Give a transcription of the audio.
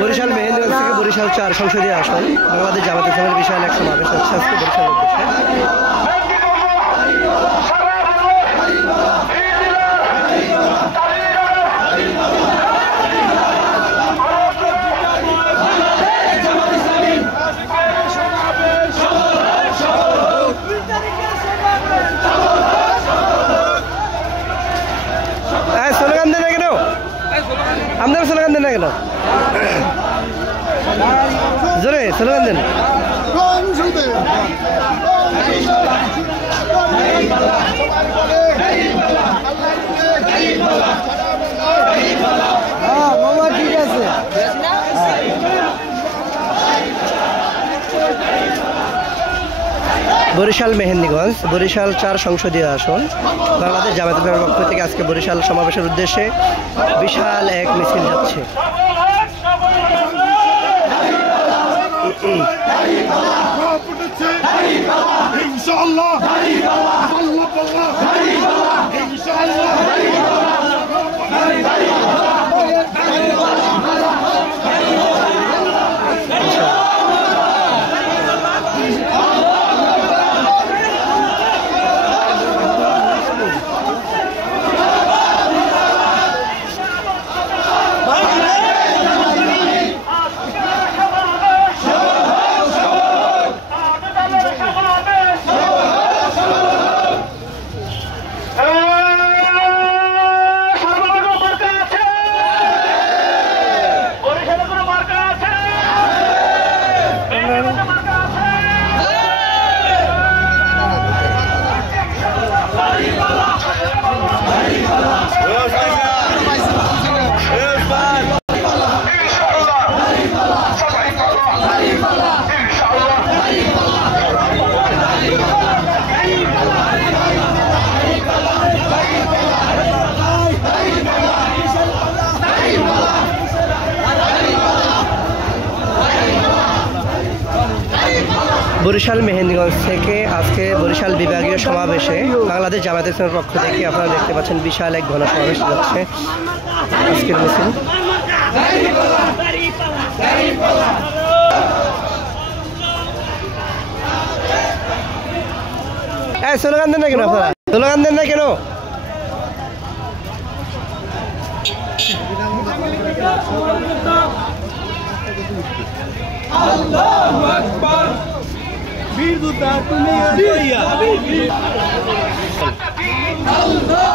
বরিশাল মেহেন্দিগঞ্জ থেকে বরিশাল 4 সংসদীয় আসন বাংলাদেশ জামাত ইসলামের বিশাল এক সমাবেশ হচ্ছে আজকে বরিশালের উদ্দেশ্যে। স্লোগান দেন না কেন? আপনারা স্লোগান দেন না কেন? জোরে স্লোগান দেন। ঠিক আছে। বরিশাল মেহেন্দিগঞ্জ বরিশাল 4 সংসদীয় আসন বাংলাদেশ জামাত ইসলামের পক্ষ থেকে আজকে বরিশাল সমাবেশের উদ্দেশ্যে বিশাল এক মিছিল যাচ্ছে। বরিশাল মেহেন্দিগঞ্জ থেকে আজকে বরিশাল বিভাগীয় সমাবেশে বাংলাদেশ জামাত ইসলামের পক্ষ থেকে আপনারা দেখতে পাচ্ছেন বিশাল এক ঘন সমাবেশ যাচ্ছে আজকের মিছিল। স্লোগান দেন না কেন? আপনারা স্লোগান দেন না কেন? আল্লাহু আকবার বীর দুতা তুমি আল্লাহ